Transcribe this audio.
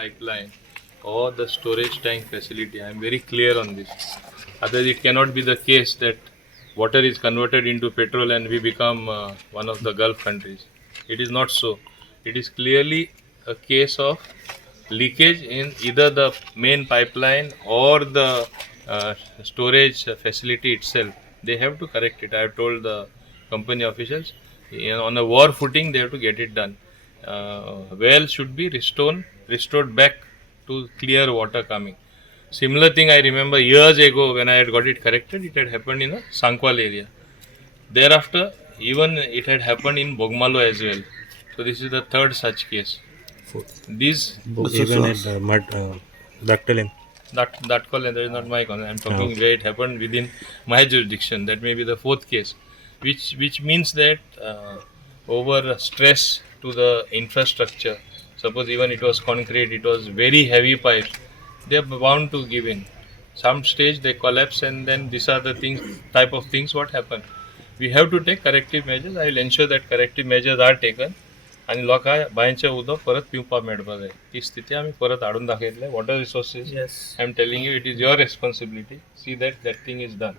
pipeline or the storage tank facility. I am very clear on this. Otherwise, it cannot be the case that water is converted into petrol and we become one of the Gulf countries. It is not so. It is clearly a case of leakage in either the main pipeline or the storage facility itself. They have to correct it. I have told the company officials, on a war footing they have to get it done. Well should be restored back to clear water coming. Similar thing I remember years ago when I had got it corrected. It had happened in a Sankwal area. Thereafter, even it had happened in Bogmalo as well. So this is the third such case. These Even at Dabolim. that call, and that is not my call. I'm talking where it happened within my jurisdiction. That may be the fourth case, which means that over stress to the infrastructure. Suppose even it was concrete, it was very heavy pipes. They are bound to give in. Some stage they collapse, and then these are the type of things what happen. We have to take corrective measures. I will ensure that corrective measures are taken. आणि लोकां बायेंचें उदक परत पिवपाक मेळपा जाय. ती स्थिती आमी परत हाडून दाखयतले. Water resources, I am telling you, it is your responsibility. See that thing is done.